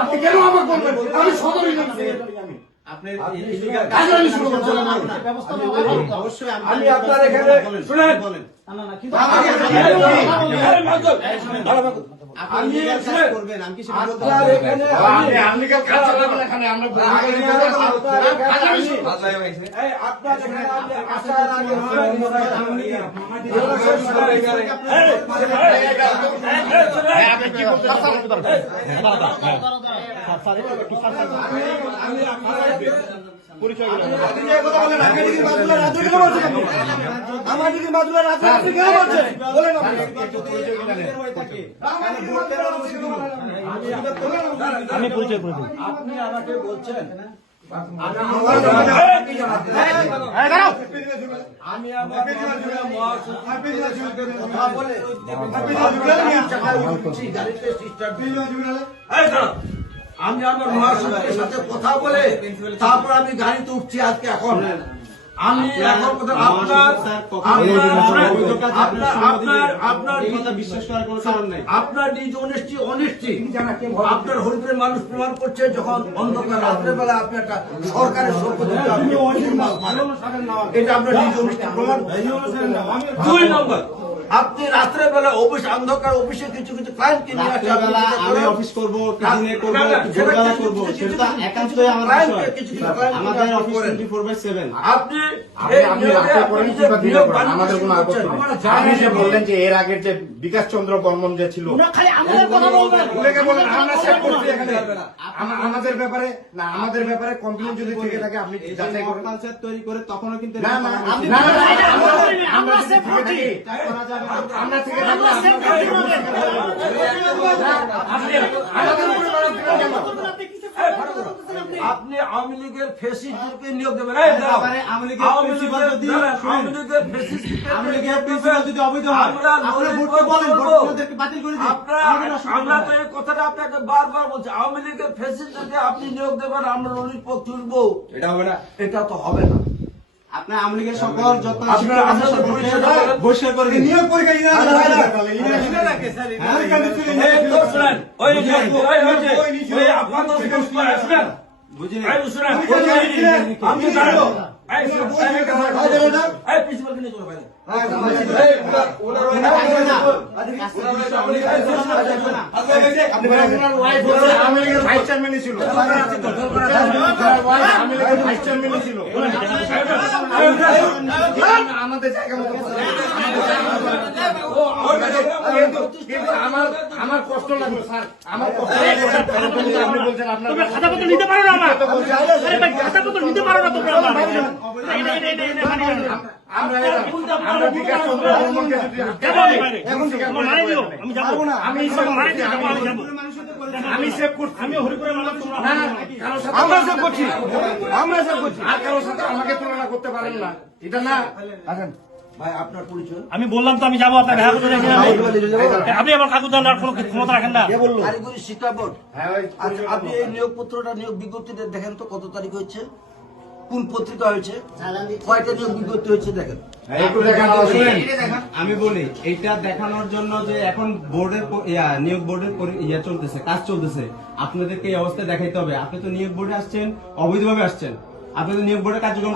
আপনি কেন আমাকে বলবেন? আমি সদর ইউনিয়ন থেকে। আপনি কাজে শুরু করছেন আমার। অবশ্যই আমি আপনার এখানে শুনেন বলেন আমি করবেন আমি কি সেটা বলতে এখানে আপনি কাল কাজ চালাবেন এখানে আমরা এই আপনার এখানে আসার আগে আপনি কি পরিচয় আমি পরিচয় করে দিই। আপনি আমাকে বলছেন আমি আমার কথা বলে আমি আমার মহাসচিবের সাথে কথা বলে তারপর আমি গাড়িতে উঠছি আজকে এখন আমি এখন আপনার নিজ অনিষ্টি আপনার হরিপুরের মানুষ প্রমাণ করছে যখন অন্ধকার রাত্রেবেলা আপনি একটা সরকারের সম্পত্তি এটা আপনার নিজ অনিষ্টি প্রমাণ। 2 নম্বর আপনি রাত্রে বেলা অফিস অন্ধকার অফিসে কিছু কিছু ক্লায়েন্ট কিনে আমি অফিস করব, দিনে করব, ভোরবেলা করব, সেটা একান্তই আমার বিষয়। আমাদের অফিস 24/7। আপনি রাতে করেন কিংবা দিনে করেন আমাদের কোনো আপত্তি নেই। আপনি যে বললেন যে এর আগের যে বিকাশ চন্দ্র বর্মন যে ছিল ওনাকে বলেন আমরা চেক করছি এখানে আমাদের ব্যাপারে না আমাদের ব্যাপারে কমপ্লেইন যদি থেকে থাকে আপনি যাচাই করুন। কালচার তৈরি করে তখনও কিন্তু না না আমরা চেক করছি আমরা থেকে আপনি আওয়ামী লীগের ফেসিস্টকে নিয়োগ দেবেন আওয়ামী লীগের প্রিন্সিপাল যদি অবৈধ হয় আপনারা ভোটকে বলেন ভোটকে বাতিল করে দিন। আমরা তো এই কথাটা আপনাকে বারবার বলছি আওয়ামী লীগের ফেসিস্টকে আপনি নিয়োগ দেবেন আমরা রনির পক্ষ তুলবো এটা হবে না, এটা তো হবে না। আপনি আওয়ামী লীগের সকল যত বহিষ্কার করে দিন। নিয়োগ পরীক্ষা ভাইস চেয়ারম্যানই ছিল আমাদের জায়গা মতো আমার কষ্ট লাগলো স্যার আমার কষ্ট আপনি বলছেন আপনার খাতাপত্র নিতে পারো না খাতাপত্র নিতে পারো না তোমরা আমরা বিকাশ চন্দ্র বর্মনকে আমি সেভ করছি আমি হরিপুরের মানুষ আমরা সেভ করছি আর কারোর সাথে আমাকে তুলনা করতে পারেন না এটা না আসেন ভাই আপনার পরিচয় আমি বললাম তো আমি যাবো আপনার দেখা করতে আপনি আমার কাগজ দেওয়ার কোনো ক্ষমতা রাখেন না। কারিগরি শিক্ষা বোর্ড আপনি এই নিয়োগ পত্রটা নিয়োগ বিজ্ঞপ্তিটা দেখেন তো কত তারিখ হয়েছে কোন পত্রিকা হয়েছে কয়টা নিয়োগ বিজ্ঞপ্তি হয়েছে দেখেন আমি বলি এটা দেখানোর জন্য যে এখন বোর্ডের নিয়োগ বোর্ডের চলতেছে কাজ চলতেছে আপনাদেরকে এই অবস্থায় দেখাইতে হবে। আপনি তো নিয়োগ বোর্ডে আসছেন অবৈধভাবে আসছেন, আপনি তো নিয়োগ বোর্ডের কার্যক্রম